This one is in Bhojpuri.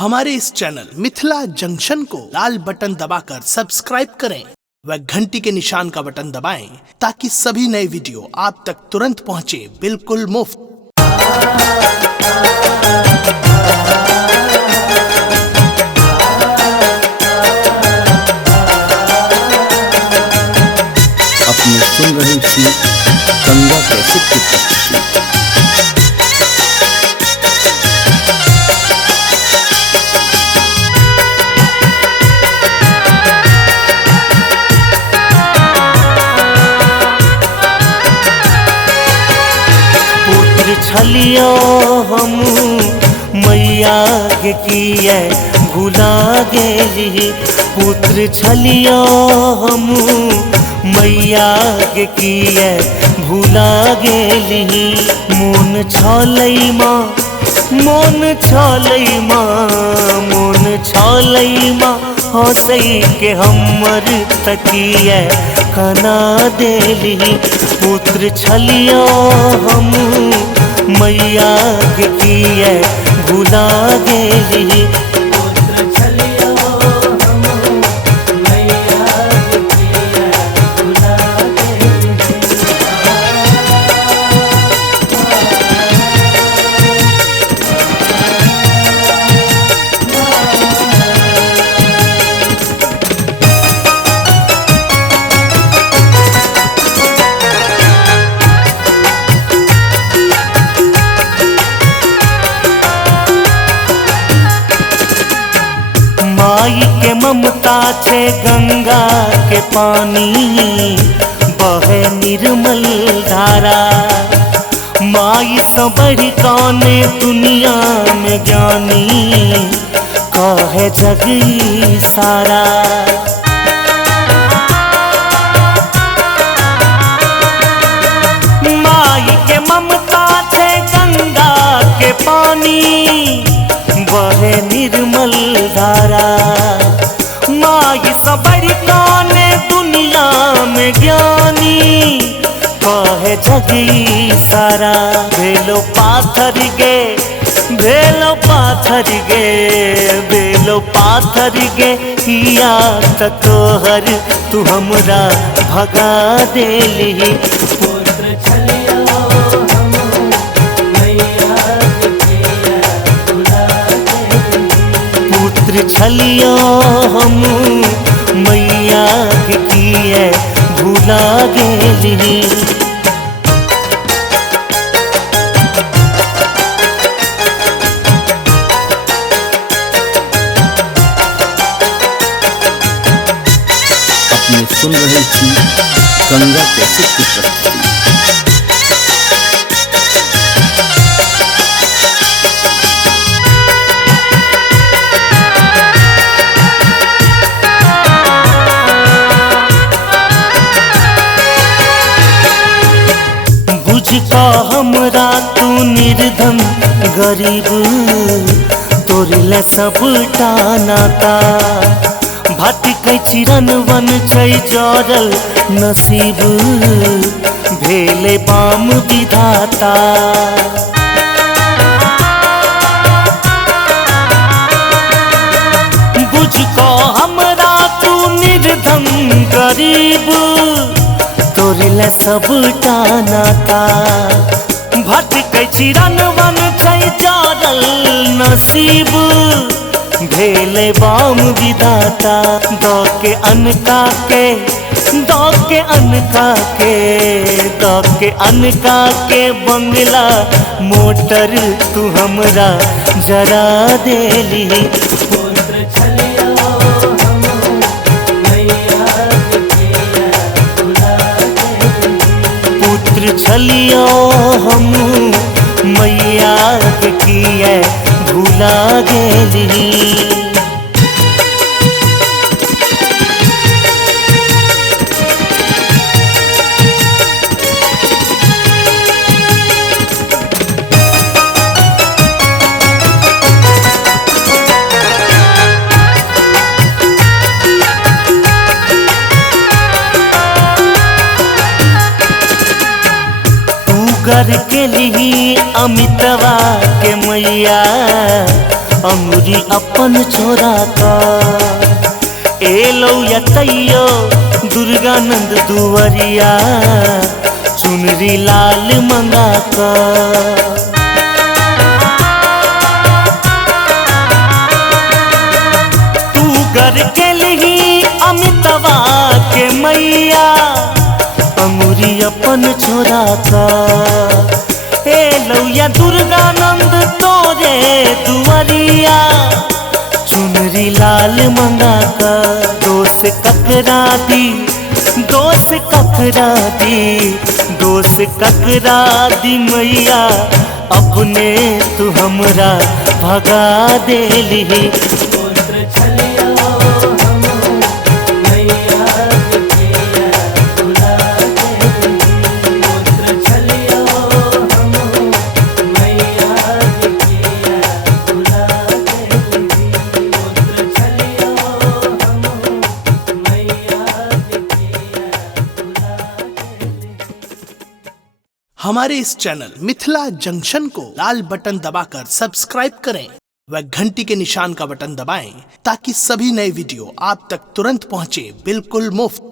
हमारे इस चैनल मिथिला जंक्शन को लाल बटन दबाकर सब्सक्राइब करें व घंटी के निशान का बटन दबाएं ताकि सभी नए वीडियो आप तक तुरंत पहुंचे बिल्कुल मुफ्त। अपने सुन रही थी गंगा कैसेट की प्रस्तुति। पुत्र छलियो हम मैया के किए भुला गेली। पुत्र छलियो हम मैया के किए भुला गेली। मोन छलै माँ मोन छलै माँ मोन छलै माँ हंसै के हमर तकिए कना देली। पुत्र छलियो हम मैया के किए भुला गेली। माई के ममता छे गंगा के पानी बहे निर्मल धारा। माई से बड़ी कौने दुनिया में ज्ञानी कहे जग सारा। माई के ममता छे गंगा के पानी बहे निर्मल धारा। माई सबरी कौने दुनिया में ज्ञानी कहे जगी सारा। भेलो पाथर गे भेलो पाथर गे भेलो पाथर गे हिया तोहर तू हमरा भगा देली। पुत्र छलियो हम मैया के किए भुला गेली। अपने सुन रही थी गंगा कैसेट की प्रस्तुति। बुझका हमरा तू निर्धन गरीब तोरले सबटा नाता। भटकै चिरन वन छै जरल नसीब भेले बाम विधाता। बुझको हमरा तू निर्धन गरीब तोरले सबटा नाता। भटकै चिरन वन छै जरल नसीब भेले बाम विधाता। दो के अनका के दो के अनका के दो के अनका के बंगला मोटर तू हमरा जरा देली। पुत्र छलियो हम मैया के किए भुला गेली। कर के ली अमितवा के मैया अंगुरी अपन छोरा का। ए लौया तैयो दुर्गानंद दुवरिया चुनरी लाल मंगा का। तू घर के लिए अमितवा के मैया अंगुरी अपन छोरा का। ए लौया दुर्गानंद तोरे दुवरिया चुनरी लाल मंगा का। दोष ककरा दी दोष ककरा दी दोष ककरा दी मैया अपने तू हमरा भगा देली। हमारे इस चैनल मिथिला जंक्शन को लाल बटन दबाकर सब्सक्राइब करें व घंटी के निशान का बटन दबाएं ताकि सभी नए वीडियो आप तक तुरंत पहुंचे बिल्कुल मुफ्त।